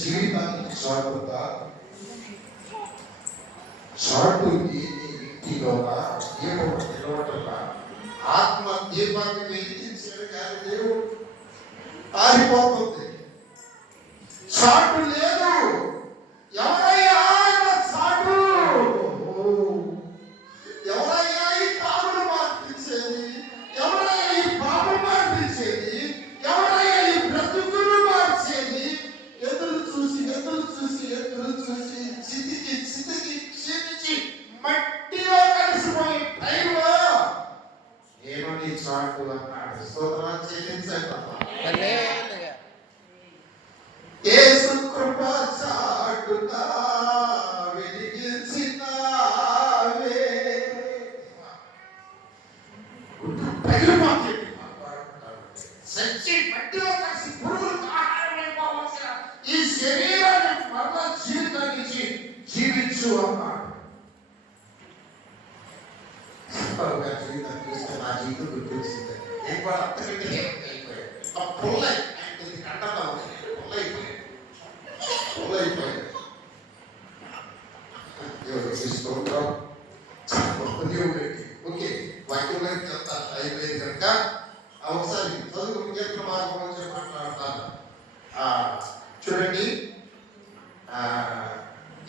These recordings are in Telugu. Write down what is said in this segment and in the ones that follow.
జీవితానికి చాటుగా చాటు ఇంటిలోనా నిలవటంలా ఆత్మ దీపాన్ని వెలిగించాడు కానీ దేవుడు ఆరిపోతుంది. చాటు లేదు. ఎవరయ్యా చాటు? ఎవరయ్యా ఈ తాగుడు మార్పించేది? ఎవరయ్యా ఈ పాపం మార్పించేది? ఎవరయ్యా ఈ బ్రతుకులు మార్చేది? ఎదురు చూసి చితికి క్షీణించి మట్టిలో కలిసిపోయి టైంలో నేను నీ చాటు అన్నాడు. స్తోత్రం చెల్లించండి. యేసు కృప చాటుగా వెలిగించినావే. సచ్చి మట్టిలో కలిసి పురుగులకు ఆహారమైపోవలసిన ఈ శరీరాన్ని మరలా జీవితాన్ని జీవించు అన్నాడు. జీవితం చూస్తే నా జీవితం గుర్తొచ్చింది. నేను కూడా అంతకంటే అయిపోయాడు. ఆ పుల్లై కంటలో పుల్లైపోయాడు. ఓకే, వాక్యంలో చెప్తా అయిపోయింది కనుక ఒకసారి చదువు కీర్తన మార్గం అని చెప్పి మాట్లాడతాను. చూడండి,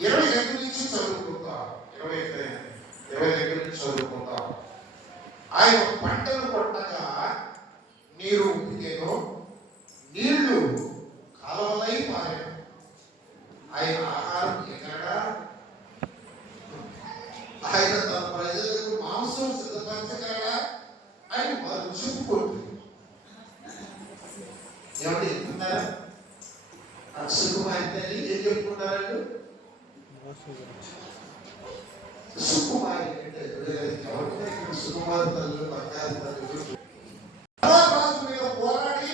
20 నుంచి చదువుకుంటాం. 20 నుంచి చదువుకుంటాం. ఆయన పంటను కొట్టగా నీరు ఉడికేను, నీళ్లు కాలువలై పారాడు. ఆయన ఆహారం ఎక్కడా? ఆయన తన ప్రజలకు మాంసం సిద్ధపరచగలడా? ఆయన వారు చెప్పుకుంటుంది. ఏమంటే చెప్తున్నారా? సుకుమారి తల్లి ఏం చెప్పుకుంటారండి? సుకుమారి అంటే ఎవరికైనా సుకుమారి తల్లి బంగారు తల్లి రాజు మీద పోరాడి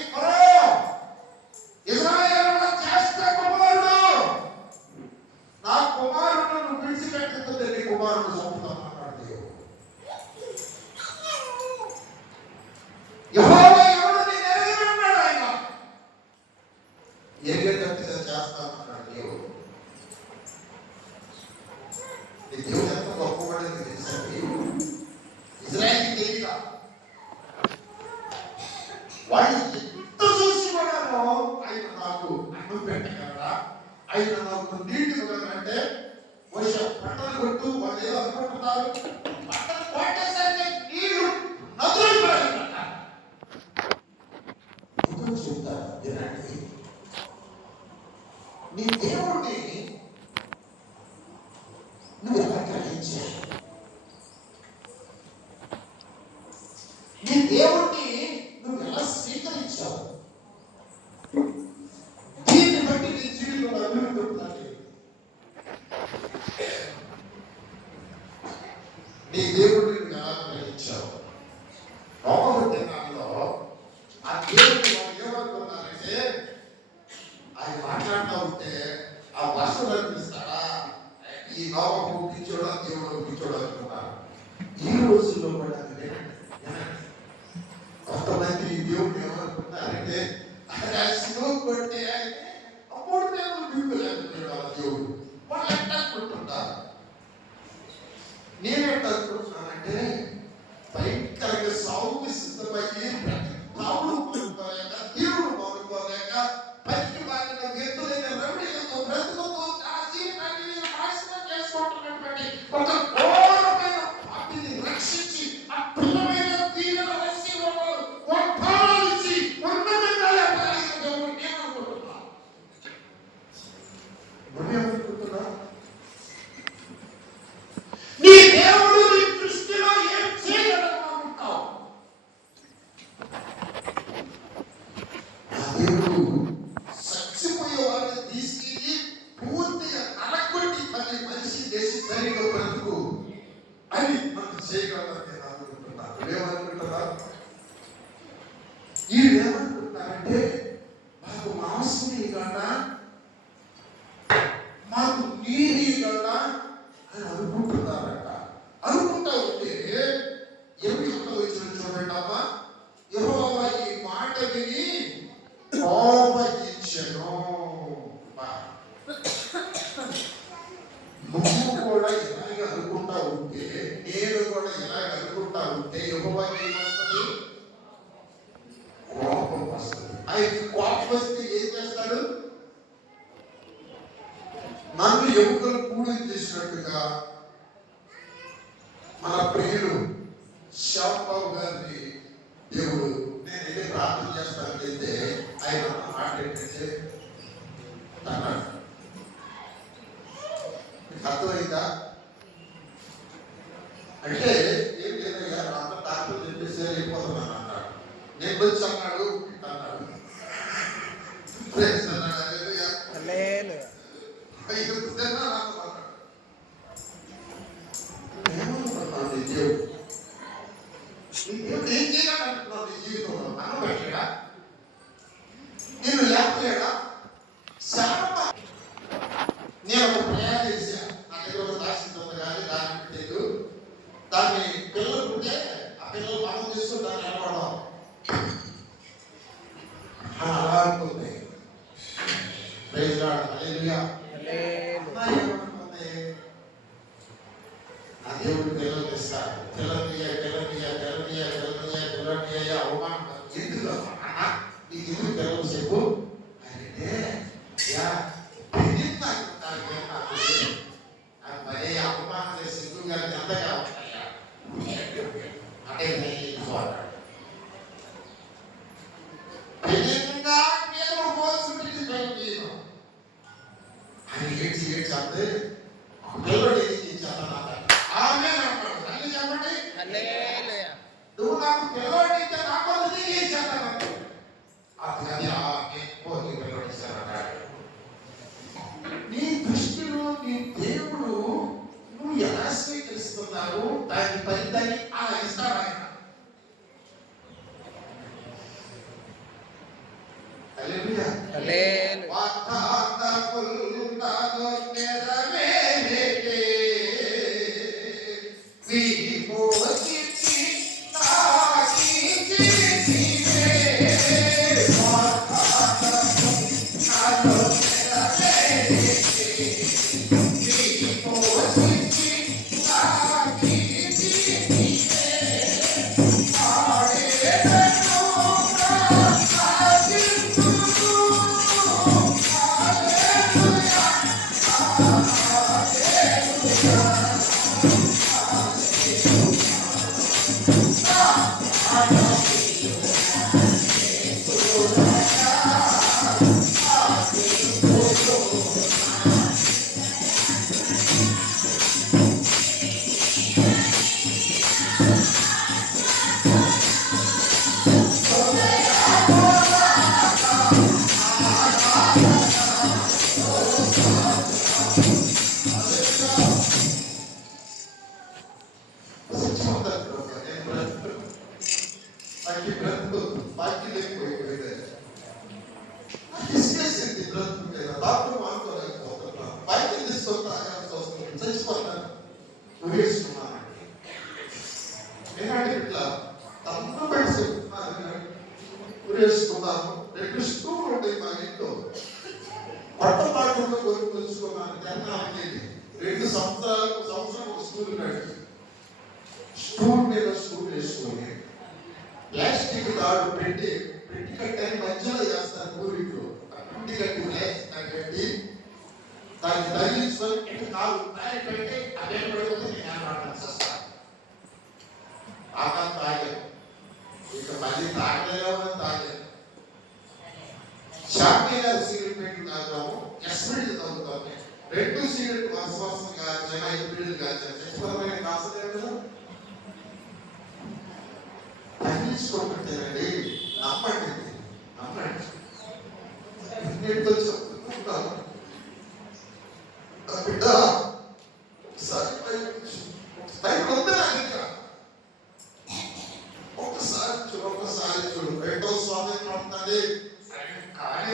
ఇజ్రాయేలులో చేస్తే కుమారుడు, నా కుమారుడు విడిచిపెట్టకపోతే నీ కుమారుడు చంపుతాను అన్నాడు దేవుడు. యెహోవా ఎవరిని ఎరగనన్నాడు. ఆయన ఎరగేటట్టుగా చేస్తానన్నాడు దేవుడు. ఈ దేవుడు ఎంత గొప్పవాడని తెలుసండి. ఇజ్రాయేల్కి తెలియదా? వాళ్ళు ఎంత చూసి కూడాను ఆయన నాకు అన్నం పెట్టగలరా, ఆయన నాకు నీటి ఇవ్వగలరంటే వర్షం పంటలు కొట్టు వాళ్ళు ఏదో అనుకుంటున్నారు. పంటలు కొట్టేసరికి నీళ్లు నదులు చెప్తారు. వినండి, నీ దేవుడిని నువ్వు ఎలా గ్రహించావు? నీ దేవుడిని నువ్వు ఎలా స్వీకరించావు? దీన్ని బట్టి నీ జీవితంలో అభివృద్ధి ఉంటుంది. నీ దేవుడిని నువ్వు ఎలా గ్రహించావు? రోమరు దినాల్లో ఆ దేవుడిని వాళ్ళు ఏమనుకున్నారంటే, ఆయన మాట్లాడుతూ ఉంటే ఆ వర్షం అనిపిస్తాడా, ఈ నోమకు పిచ్చోడా దేవుడు పిచ్చోడా అనుకున్నారు. ఈ రోజుల్లో కూడా కొంతమంది దేవుడు ఏమనుకుంటారంటే, కొట్టే అప్పుడు దేవుడు దిగులేకపోయాడు. వాళ్ళ దేవుడు వాళ్ళు ఎట్లా అనుకుంటుంటారు. నేనెట్లా అనుకుంటున్నానంటే, భయంకరంగా సాగుకి సిద్ధమయ్యి తావుడు కోరుకోలేక, దేవుడు కోరుకోలేక, పైకి మారిన వ్యక్తులైన రౌడీలతో బ్రతుకుతో ఆ జీవితాన్ని నాశనం చేసుకుంటున్నటువంటి ఒక ఘోరమైన పాపిని రక్షించి ఆ పిల్లమైన దీవెన వచ్చి వాగ్దానాలు ఇచ్చి ఉన్నతంగా లేపగలిగిన దేవుడు నేను మాసుని కదా, మాకు నీరి కదా అని అనుకుంటున్నారట. అనుకుంటా ఉంటే ఎవరి వచ్చిన చూడండి అమ్మా, యెహోవా ఈ మాట విని కోపగించెను. నువ్వు కూడా ఇలాగ అనుకుంటా ఉంటే, నేను కూడా ఇలాగ అనుకుంటా ఉంటే యెహోవాకి ఏమొస్తుంది? కోపం వస్తుంది. ఆయనకి కోపం వస్తే ఏం చేస్తాడు? నన్ను ఎముకలు కూడి చేసినట్టుగా మన ప్రియుడు శ్యామబాబు గారిని దేవుడు నేను వెళ్ళి ప్రార్థన చేస్తాను వెళ్తే ఆయన మాట ఏంటంటే అన్నాడు, అర్థమైందా అంటే ఏం లేదయ్యా, అంత డాక్టర్ చెప్పేసి వెళ్ళిపోతున్నాను అన్నాడు. నేను వచ్చి అన్నాడు అన్నాడు దేవుడు ఏం చేయాలంటున్నావు నీ జీవితంలో? అన్నం పెట్టాడా? నేను లేకపోయాడా? నేను ఒక ప్రయాణం చేశాను. నా దగ్గర ఒక దాసి ఉంది కానీ దాన్ని పెట్టేది, దాన్ని పిల్లలు ఉంటే ఆ పిల్లలు మనం తీసుకుని దాన్ని నిలబడడం అలా అనుకుంది. ప్రైజ్ లార్డ్, హల్లెలూయా. ఆ దేవుడు పిల్లలు తెస్తాడు. అవమానం ఎందుకు అన్నా, నీకు ఎందుకు పిల్లలు చెప్పు అంటే మరే అవమానం చేసి ఎందుకు గారికి అంతగా ఉంటాయా అంటే అని ఏడ్చి ఏడ్చి అంటే పిల్లడు ఆమె అంటాడు. అన్ని చెప్పండి, నువ్వు నాకు పిల్లవాడి ఇస్తే నాకు ఏం చేస్తాను అది ఎక్కువ నీ పిల్లవాడి ఇస్తానంటాడు. నీ దృష్టిలో నీ దేవుడు నువ్వు ఎలా స్వీకరిస్తున్నావు దాని ఫలితాన్ని అలా ఇస్తాడు ఆయన. హల్లెలూయా. ఉరేసుకున్నాను. 2 స్టూలు ఉంటాయి మా ఇంట్లో. పట్టపాటులో కొనుక్కొచ్చుకున్నాను. తెన్నానికి 2 సంవత్సరాలకు సంవత్సరం ఒక స్టూల్ పెట్టి స్టూల్ మీద స్టూల్ వేసుకొని ప్లాస్టిక్ తాడు పెట్టి కట్టాన్ని మధ్యలో వేస్తాను. ఊరిట్లో పిండి కట్టి కట్టి దాన్ని తగిలించుకొని 4 ప్యాకెట్ పెట్టి అదే పడిపోతే నేను మాట్లాడుతాను. ఆగా తాగాను. ఇక మళ్ళీ తాగలేమని తాగాను. షాంపీ గారు సిగరెట్ పెట్టి తాగుతాము, ఎస్ప్రిట్ తాగుతాము. 2 సిగరెట్ వరుస కాల్చాను, 5 బిడ్డలు కాల్చాను. చచ్చిపోతామని కాసలేదు కదా. తగిలించుకోమంటేనండి నమ్మండి, నమ్మండి. నేను చెప్తున్నాను బిడ్డ ఒకసారి ఒక్కసారి చూడు, రెండో స్వామి ఉంటుంది కానీ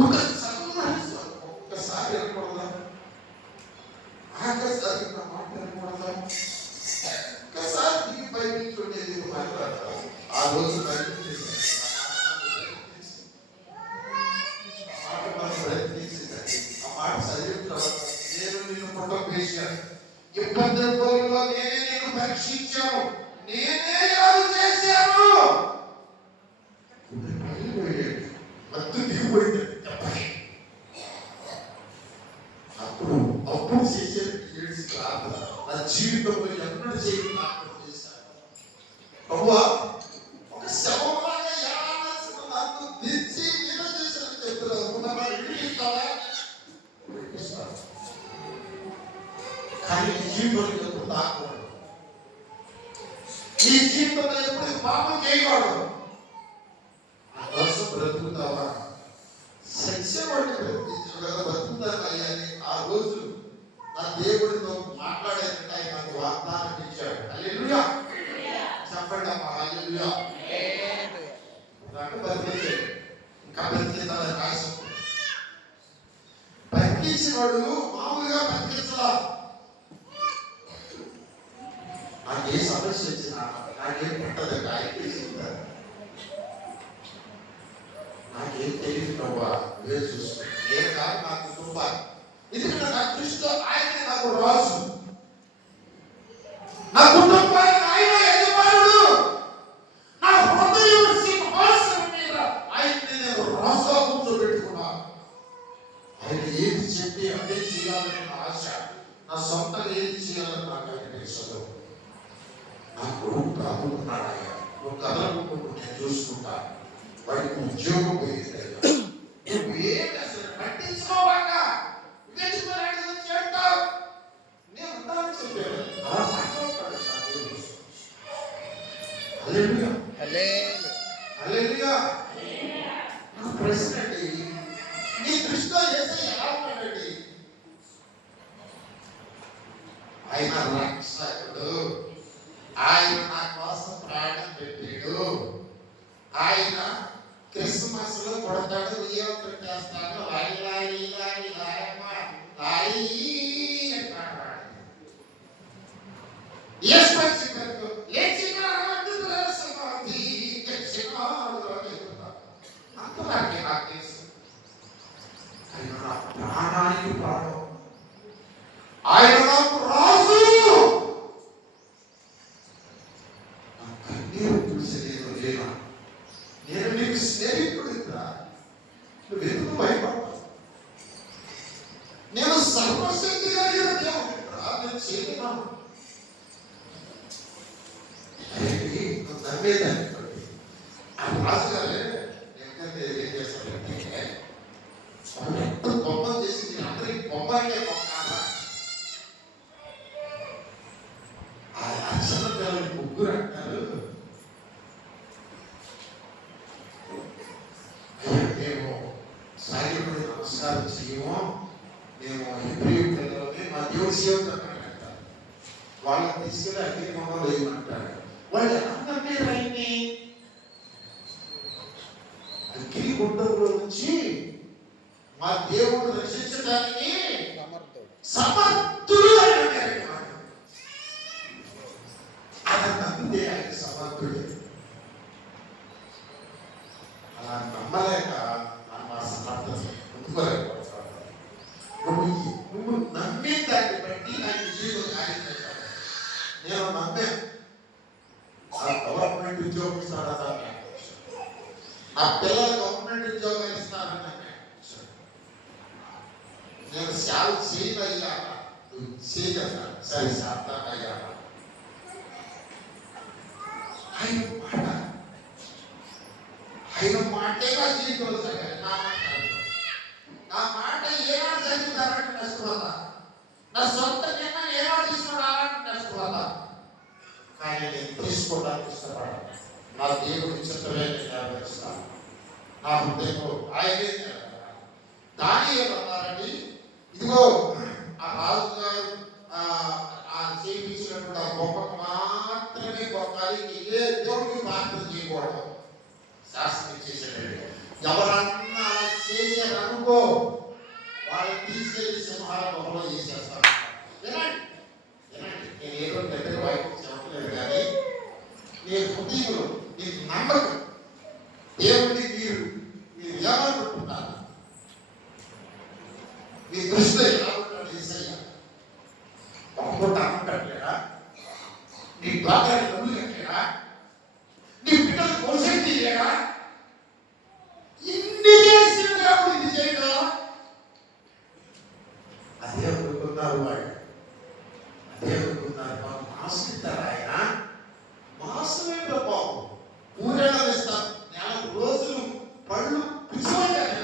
ఒక్కసారి వెళ్ళకూడదా? ఆఖరిసారి నా మాట వెళ్ళకూడదా? ఒక్కసారి దిగి పైపించుండేది మాట్లాడతాం. ఆ రోజు ప్రయత్నించింది ఆ మాట చదివిన తర్వాత నేను నిన్ను పుట్టం వేశాను, ఇబ్బందుల్లో నేనే నేను పరీక్షించాను, నేనే యారు చేశాను. మత్తు దిగిపోయింది. అప్పుడు చేసే ఏడ్చి ప్రార్థన నా జీవితంలో ఎన్నడూ చేయడం నాకు చేశాను. ప్రభువా, ఒక శవంలాగా నన్ను తెచ్చి నేను చేశాను చెప్తున్నావు. కానీ నీ జీవితంలో ఎప్పుడు తాకూడదు, నీ జీవితంలో ఎప్పుడు పాపం చేయకూడదు. కోసం బ్రతుకుతావా? సత్యవాడిని బ్రతుకుతానయ్యా అని ఆ రోజు నా దేవుడితో మాట్లాడేందుకు ఆయన నాకు వాగ్దానం ఇచ్చాడు. హల్లెలూయా చెప్పండి అమ్మా, హల్లెలూయా. నాకు బతికించాడు, ఇంకా బతికించాలని ఆశ. బతికించినవాడు మామూలుగా బతికించలా. నాకే సమస్య వచ్చినా నాకేం పట్టదు, ఆయనకే చెప్తారు. నాకేం తెలియదు ప్రభా, వేరు చూసుకో. నేను కాదు నా కుటుంబాన్ని, ఎందుకంటే నా దృష్టిలో ఆయనే నాకు రాజు, నా కుటుంబానికి ఆయన యజమానుడు, నా హృదయం సింహాసనం మీద ఆయన్ని నేను రాజుగా కూర్చోబెట్టుకున్నాను. ఆయన ఏది చెప్తే అదే చేయాలని నా ఆశ. నా సొంతంగా ఏది చేయాలని నాకు ఆయన తెలుసు. నా కొడుకు రాబోతున్నాడు, ఆయన నువ్వు కదలకుండా నేను చూసుకుంటాను. వాడికి ఉద్యోగం పోయింది, నువ్వు ఏంటి అసలు పట్టించుకోవాక చేస్తావు. నేను ఉంటానని చెప్పాను. అలా మాట్లాడతాడు నా దేవుడు. హల్లెలూయా, హల్లెలూయా. నా ప్రశ్న అండి, నీ దృష్టిలో యేసయ్య ఎలా ఉన్నాడండి? ఆయన రక్షకుడు, ఆయన నా కోసం ప్రాణం పెట్టాడు. ఆయన క్రిస్మస్ లో కొడతాడు, ఉయ్యాలు పెట్టేస్తాడు, లాయి లాయి లాయి లాయమ్మ లాయి అంటాడు. అంత నాకు తెలుసు. ఆయన నా ప్రాణానికి ప్రాణం, ఆయన నాకు రాజు. నా కన్నీరు చూసి నేను లేనా? నేను నీకు స్నేహితుడు, నువ్వెందుకు భయపడతావు? నేను సర్వశక్తి కలిగిన దేవుడు, నేను చేయను. నువ్వు నమ్మేదాన్ని ఆ రాజుగారే ఏం చేస్తాడంటే ఎప్పుడు బొమ్మలు చేసి అందరికి బొమ్మకే బొమ్మ. ఆ అక్షర ముగ్గురు అంటారు, మేము సాగిపడి నమస్కారం చేయము, మేము హెబ్రీ పిల్లలమే, మా దేవుడి సేవకులు అంటారు. వాళ్ళని తీసుకెళ్ళి అగ్ని బొమ్మలు వేయమంటారు. వాళ్ళు అందరినీ రైని అగ్ని గుండంలో నుంచి మా దేవుడు రక్షించడానికి సమర్థుడు అంటారు. అది నమ్మితే ఆయన సమర్థుడు. అలా నమ్మలేక నా సమర్థత ముందుకోలేకపోతాడు. నువ్వు నమ్మే దాన్ని బట్టి ఆయన జీవితం కార్యం చేస్తాడు. నేను నమ్మాను, గవర్నమెంట్ ఉద్యోగం ఇస్తాడన్నా, నా పిల్లలు గవర్నమెంట్ ఉద్యోగం ఇస్తారని నేను సేవ చేయగలిగా, చేయగలను. సరే శాంతంగా అయ్యాను. ఆయన మాట, ఆయన మాటే నా జీవితంలో జరగాలి. నా మాట ఏనాడు జరుగుతారంటే నష్టపోతా, నా సొంత నిర్ణయం ఏనాడు తీసుకురావాలంటే నష్టపోతా. కానీ నేను తీసుకోవడానికి ఇష్టపడాను. నా దేవుడి చిత్తమే నేను నెరవేరుస్తాను. నా హృదయంలో ఆయనే నెరవేరాలి. దానియేలు అన్నారండి, ఇదిగో ఆ రాజు గారు చేయించినటువంటి ఆ గొప్పకు మాత్రమే గొప్పాలి, ఏ దేవుడికి ప్రార్థన చేయకూడదు. శాస్త్రం చేసేటండి. ఎవరన్నా చేశారు అనుకో, వాళ్ళని తీసుకెళ్లి సింహాల గుహలో వేసేస్తాను. వినండి వినండి, నేను ఏదో దగ్గర వైపు చెప్పలేదు కానీ నేను హృదయంలో మీకు నమ్మకం దేవుడిని మీరు మీరు ఏమనుకుంటున్నారు? మీ దృష్టిలో ఎలా ఉంటాడు యేసయ్య? ఒక్కొక్క అమ్ముకట్లేడా? నీ బాగా డబ్బులు కట్టలేడా? నీ పిల్లలు భవిష్యత్తు లేడా? ఇన్ని చేసిన దేవుడు ఇది చేయడా? అదే అనుకున్నారు వాళ్ళు, అదే అనుకున్నారు. మాకు మాసం ఇస్తారు, ఆయన మాసమే బాబు ఊరేళ్ళ ఇస్తారు. 4 రోజులు పళ్ళు పిచ్చిపోయి కానీ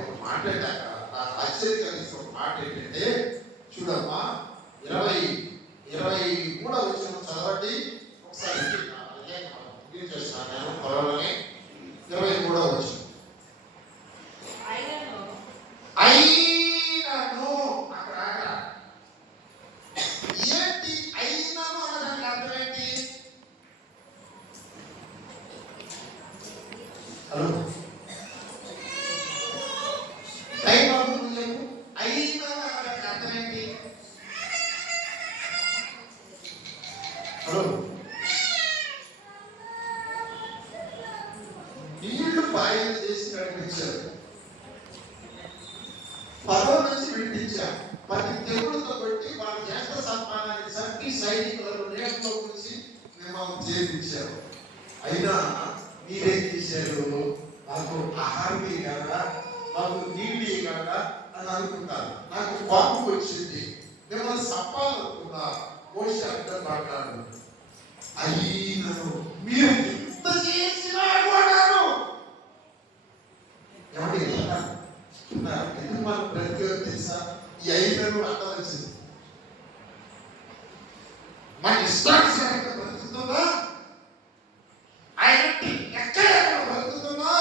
ఒక మాట నాకు ఆశ్చర్యం కలిసి ఒక మాట ఏంటంటే, చూడమ్మా 23వ వచనం చదవండి ఒకసారి. చేస్తాను నేను త్వరలోనే. 23వ వచనం. అయినను అక్కడ ఏంటి? అయినను అనడానికి అర్థం ఏంటి? హలో, నీళ్లు బాయిలు చేసి నడిపించారు, పరవ నుంచి విడిపించారు, 10 తెగులతో కొట్టి వాళ్ళ జ్యేష్ఠ సంతానాన్ని చంపి సైనికులను నేలలో గురించి మిమ్మల్ని చేయించారు. అయినా మీరేం చేశారు? మాకు ఆహారం కదా, మాకు నీళ్ళు కదా అని అనుకుంటారు. నాకు కోపం వచ్చింది, మిమ్మల్ని సంపాదనుకున్నా. మోషే అర్థం మాట్లాడు, అయినను మీరు ఎంత చేసినా కొడాను. ఎవరు ఎందుకు మనం ప్రతి తెలుసా? ఈ అయినను అర్థం వచ్చింది. మన ఇష్టానుసారంగా బ్రతుకుతుందా? ఆయన ఎక్కడ బ్రతుకుతున్నా?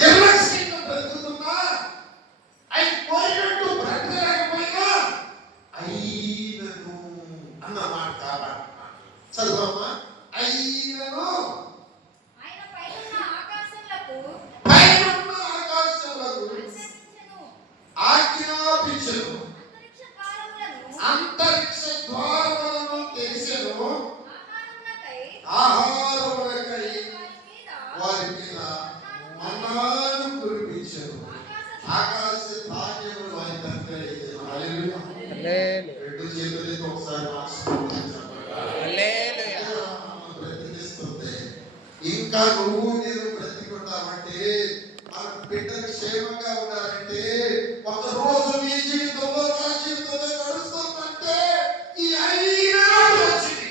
నిర్లక్ష్యంగా బ్రతుకుతున్నా? ఆయన పోయినట్టు బ్రతకలేకపోయినా అయినను అన్న మాట కాబట్టి చదువమ్మా. అయినను పైనున్న ఆకాశములకు ఆజ్ఞాపించెను, అంతరిక్ష ద్వారములను తెరిచెను, ఆహారములకై వారి మీద మన్నాను కురిపించెను, ఆకాశ ధాన్యములు వారి దగ్గర. హల్లెలూయా. రెండు చేతులతో ఒకసారి బ్రతికిస్తుంది. ఇంకా నువ్వు నేను బ్రతికుంటామంటే, మన బిడ్డలు క్షేమంగా ఉన్నారంటే, ఒక రోజు నీ జీవితంలో నా జీవితంలో నడుస్తుందంటే ఈ అయినా వచ్చింది.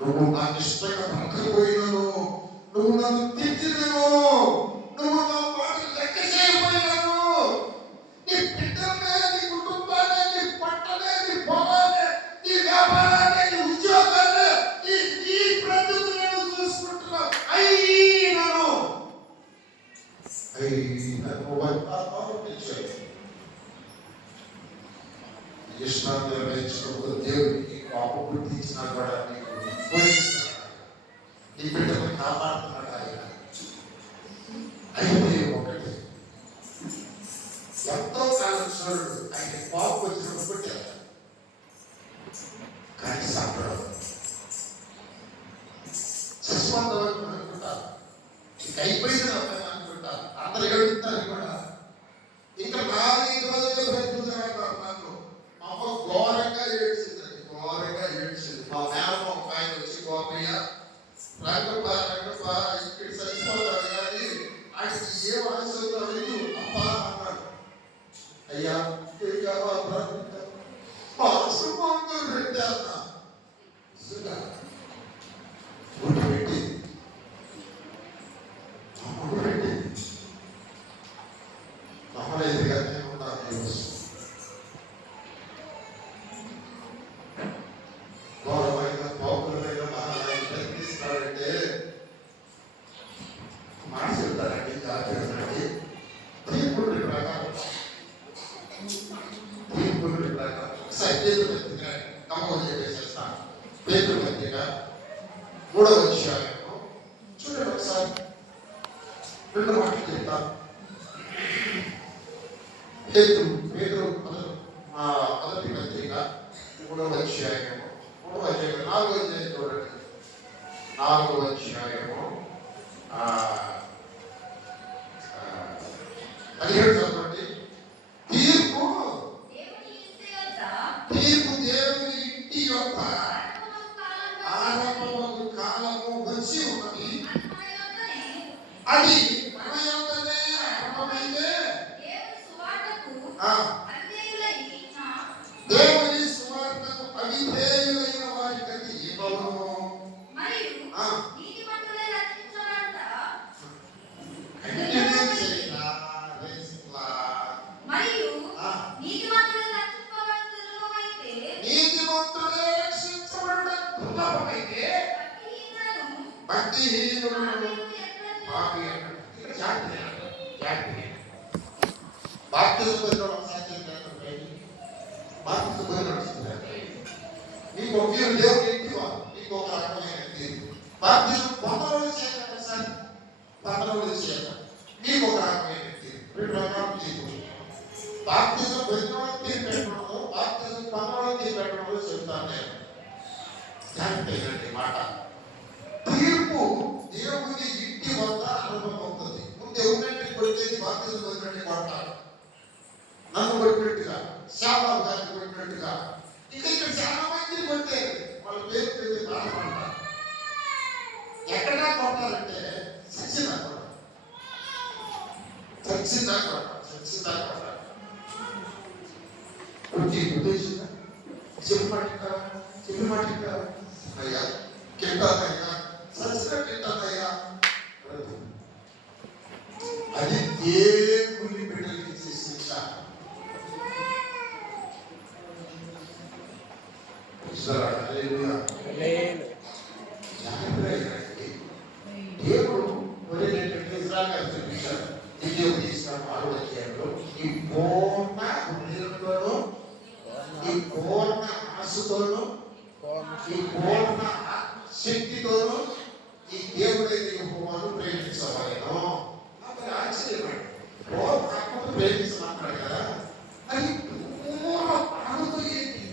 నువ్వు నాకు ఇష్టంగా బ్రతకపోయినాను, నువ్వు నన్ను తిట్టినను, నువ్వు నా మాట లెక్క చేయకపోయినాను, నీ బిడ్డలనే, నీ కుటుంబాన్ని, నీ పట్టణే, నీ పొలాన్ని, నీ వ్యాపారాన్ని, నీ ఉద్యోగాన్ని, నీ బ్రతుకు నేను చూసుకుంటున్నాను. అయినను ఇష్టాన్ని నిర్వహించుకోవద్దు. దేవుడికి పాపం పుట్టించినా కూడా నీకు నీ బిడ్డను కాపాడుతున్నాడు ఆయన. అయితే ఒకటి, ఎంతో కాలం చూడు ఆయన పాపం వచ్చినప్పుడు పుట్టారు కానీ సంపడం చచ్చిపోతామని అనుకుంటారు, ఇక అయిపోయింది అనుకుంటారు. అందరు ఏడుస్తారు కూడా. ఇంకా 4 రోజులు బ్రతుకుతారు. నాకు మా అమ్మ ఘోరంగా ఏడ్చిందండి, ఘోరంగా ఏడ్చింది. మా మేనమ్మ ఒక ఆయన వచ్చి, గోపయ్య రంగప్ప ఇక్కడ చచ్చిపోతాడు కానీ ఆయనకి ఏం ఆశతో లేదు అప్ప అన్నాడు. అయ్యా పెట్టా పెట్టి నమ్మలేదుగానే ఉన్నాను. ఘోరమైన పౌరులైన మహారాజు ప్రయత్నిస్తాడంటే మాట చెప్తారండి, జాగ్రత్త. తీర్పుడి ప్రకారం పేతురు పత్రిక నమ్మకం చెప్పేసేస్తాను. పేతురు పత్రిక 3వ అధ్యాయము చూడండి ఒకసారి 2 మాటలు చెప్తాను. పేతురు మొదటి పత్రిక 3వ అధ్యాయము 4వ అధ్యాయం చూడండి. 4వ అధ్యాయము 17 చదవండి. తీర్పు దేవుని ఇంటి యొక్క ఆరంభము కాలము వచ్చి ఉన్నది. అది మన యొక్కనే ఆరంభమైతే దేవుని సువార్తకు అవిధేయులైన వారికి ఇవ్వను. తీర్పు దేవుని ఇంటి వద్ద ఆరంభమవుతుంది. ముందు ఎవరినట్టు కొట్టేది బాప్తిజం పొందినట్టు కొడతారు. నన్ను కొట్టినట్టుగా, శాబాబు గారిని కొట్టినట్టుగా. ఇక్కడ చాలా మంది కొట్టారు. వాళ్ళ పేరు పెట్టి బాధపడతారు. ఎక్కడా కొడతారంటే చచ్చిందా కొడతారు. ఉద్దేశంగా చెప్పి మాట అయ్యా కింటానయ్యా సచ్చిగా కింటానయ్యా. అది దేవుని బిడ్డలకి ఇచ్చే శిక్ష. దేవుడు ఇజ్రాయెల్ చూపించాడు. దేవుడు ఇస్లాం 6వ అధ్యాయంలో ఈ పూర్ణ హృదయంలోనూ, ఈ పూర్ణ మనసుతోనూ, ఈ పూర్ణ శక్తితోనూ ఈ దేవుడైన యెహోవాను ప్రేమించవలెను. అప్పుడు ఆశ్చర్యపడి ఆత్మను ప్రేమించమన్నాడు కదా. అది పూర్ణ ప్రాణంతో ఏంటి,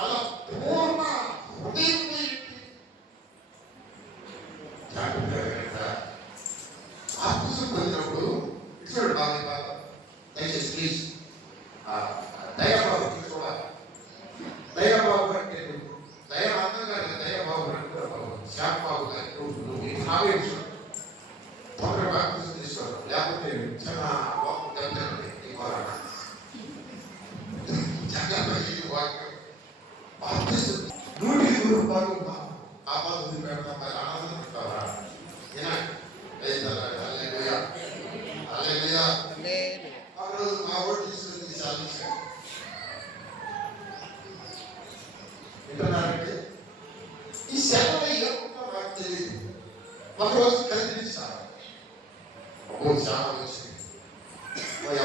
అలా పూర్ణ హృదయంతో ఏంటి. బాప్తిజం పొందినప్పుడు చూడండి బాగా దయచేసి ప్లీజ్ దయాబాబు చూడాలి. దయాబాబు అంటే దయ అర్థం కాదు. దయాబాబు అంటే శ్యామ్ బాబు గారు నువ్వు నావే తొందరగా బాప్తిజం తీసుకోవాలి. లేకపోతే చాలా వాక్యం దెబ్బతింటుంది. ఈ కోరణ వాక్యం బాప్తిజం 100 రూపాయలు ఆ పద్ధతి పెడతాం. ఆనందం పెడతావా? ఆ రోజు మా ఓటు తీసుకుని సాధించాడు. వింటున్నారంటే ఈ సేవ ఏమో నాకు తెలియదు. ఒకరోజు కనిపించాను. చాలా వచ్చింది.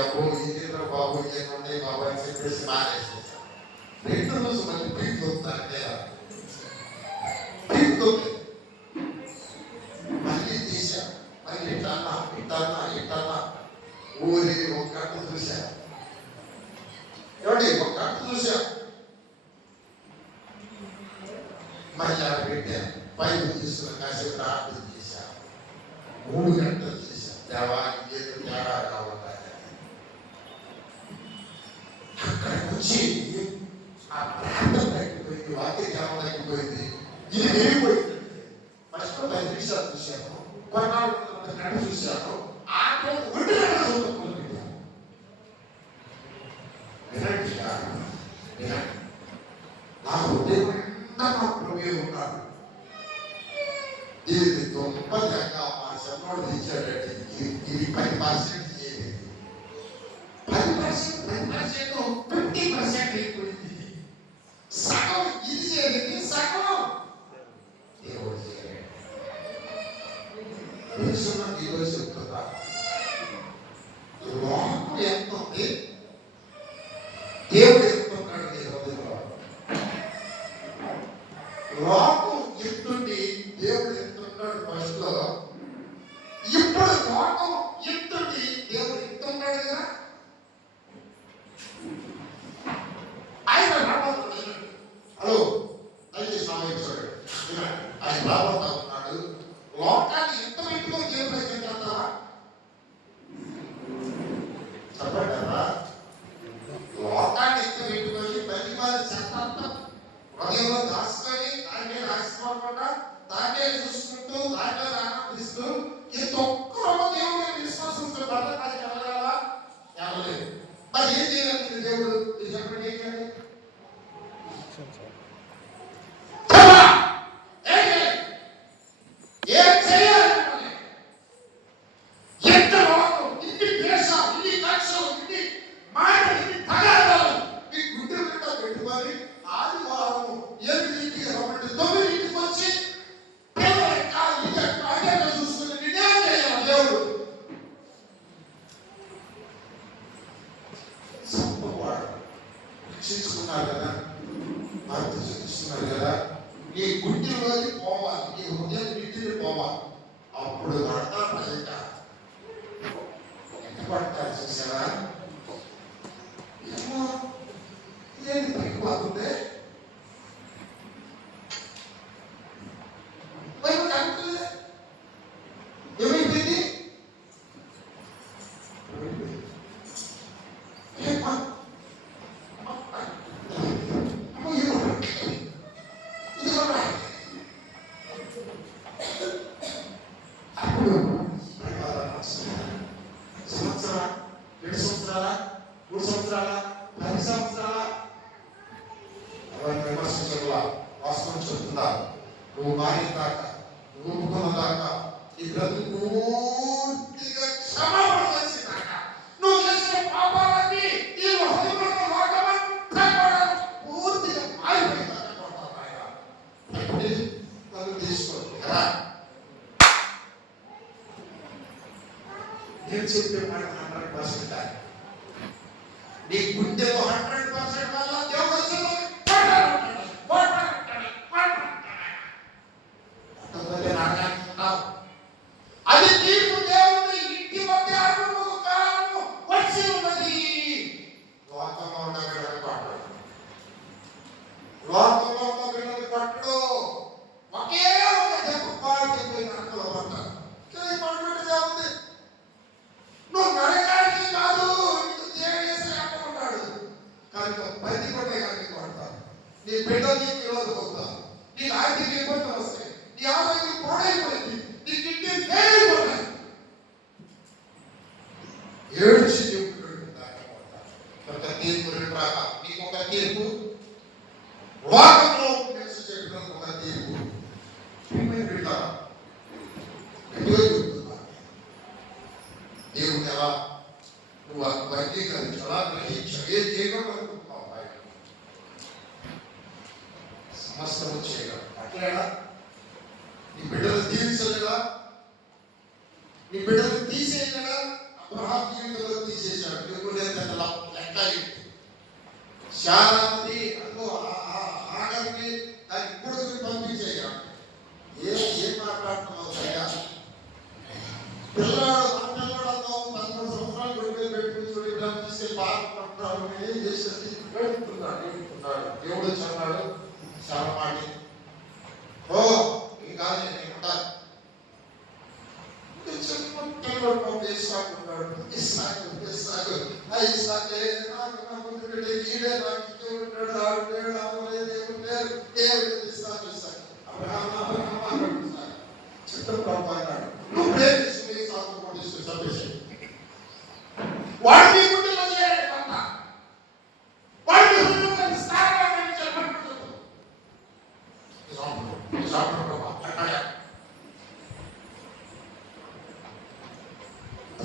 అబ్బో ఇది బాబు ఏముండే బాబు అని చెప్పేసి మానేసేసాను. 2 రోజు మళ్ళీ పీక్ వస్తానంటే పీక్ మళ్ళీ తీసా. మళ్ళీ ఇట్టన్నా ఊరి ఒక గంట చూసా. ఏమండి ఒక గంట చూసా. మళ్ళీ ఆడ పెట్టాను. పైపు తీసుకున్న కాసేపు ప్రార్థన చేశా. 3 గంటలు చేశా. దేవా ఏదో తేడా కావాలి. అక్కడికి వచ్చి ఆ ప్రార్థన తగ్గిపోయింది, వాక్య జ్ఞానం తగ్గిపోయింది. ఇది వెళ్ళిపోయింది. ఫస్ట్ 5 నిమిషాలు చూశాను. కొన్నాళ్ళు గంట చూశాను. ఆ ఒంటి గంట చూడటం మొదలుపెట్టాను. వినండి నా హృదయం నా ప్రభువే ఉన్నాడు. ఇది గొప్పగా మా సన్నోడు తెచ్చాడంటే ఇది 10% చేయలేదు. 10% 50% అయిపోయింది. సగం ఇది చేయలేదు. సగం చెప్పంటారా? లోకాన్ని ఎక్కువ పెట్టుకొని ప్రతి వారి చెత్త హృదయంలో దాచుకొని దాన్నే రాసుకోకుండా దాన్నే చూసుకుంటూ దాంట్లో ఆనందిస్తూ ఇంత ఒక్కరో దేవుడిని విశ్వాసంతో బతకాలి వెళ్ళగలవా? ఎవలేదు. మరి ఏం చేయాలి దేవుడు? చెప్పండి, ఏం చేయాలి? రక్షించుకున్నారు కదా, భర్త చూపిస్తున్నారు కదా, నీ గుండెలోకి పోవాలి, నీ హృదయం నిండిని పోవాలి. అప్పుడు పడతా ప్రజెంట ఎంత పడతారు చూసారా? ఏమో ఏంటి పడిపోతుందే ఏమైపోయింది? సంవత్సరాల 2 సంవత్సరాల 3 సంవత్సరాల 10 సంవత్సరాల ఎవరిని విమర్శించగల వాస్తవం చెప్తుందా? నువ్వు మారిన దాకా, నువ్వు ఒప్పుకున్న దాకా, ఈ బ్రతుకు పూర్తిగా క్షమాపణ చేసిన దాకా, నువ్వు చేసిన పాపాలన్నీ ఈ హృదయంలో లోకమంతా కూడా పూర్తిగా మారిపోయిన దాకా కొడతావు ఆయన. నన్ను తీసుకోండి కదా. నేను చెప్పే మాట 100%. నీ గుండెలో 100% వల్ల దేవుడు అది తీర్పు దేవుని ఇంటి మధ్య అడుగు కాలము వచ్చి ఉన్నది. లోకంలో ఉన్న బిడ్డలు పట్టడు, లోకంలో ఉన్న బిడ్డలు పట్టడు. ఒకే ఒక దెబ్బ పాడిపోయి నరకలో పడతారు. పడిపెట్టదే ఉంది. నువ్వు నరకానికి కాదు, నీకు దేవుడేసి అంటున్నాడు కనుక ప్రతి కొట్టే కానీ కొడతాను. నీ బిడ్డ నీకు విరోధం అవుతావు, నీకు ఆర్థిక ఇబ్బందులు వస్తాయి, నీ ఆరోగ్యం పాడైపోయింది, నీ కిడ్నీ ఫెయిల్ అయిపోతాయి. ఏడ్చి కనుక తీర్పు 2 రకాలు. నీకు ఒక తీర్పు, లోకంలో కలిసి చెప్పడం ఒక తీర్పు. బిడ్డ దేవుని ఎలా నువ్వు వర్గీకరించాలా, గ్రహించాలి, ఏం చేయగలనుకుంటున్నావు? సమస్తము చేయగలరు. అట్లేనా? నీ బిడ్డలు దీవించలేదా? నీ బిడ్డలు తీసేయలేదా? అబ్రహాం జీవితంలో తీసేశాడు. దేవుడు లెక్క చాలా మంది అందులో ఆగరికి దానికి కొడుకుని పంపించేయాలి. ఏం మాట్లాడుతున్నావు సరిగా? పిల్లవాడు మన పిల్లవాడు 13 సంవత్సరాలు కొడుకు పెట్టుకుని తీసుకెళ్ళి బాధపడుతున్నాడు. ఏం చేసేది? పెడుతున్నాడు. దేవుడు చన్నాడు చాలా మాట. ఓ ఈ కాదు నేను ఉంటాను.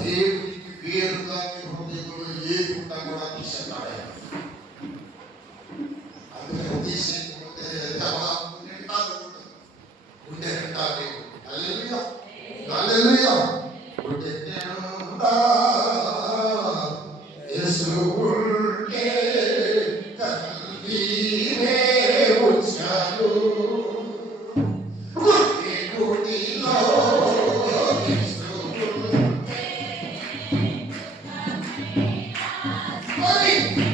దేవునికి వేరుగా హృదయంలో ఏది ఉంటా కూడా తీసేస్తాడు. అందుకని తీసి ఉండే దేవుడు. హల్లెలూయా, హల్లెలూయా. ఉండే యేసు ఉంటే కల్వీరే వచ్చాడు. గుడిలో Money!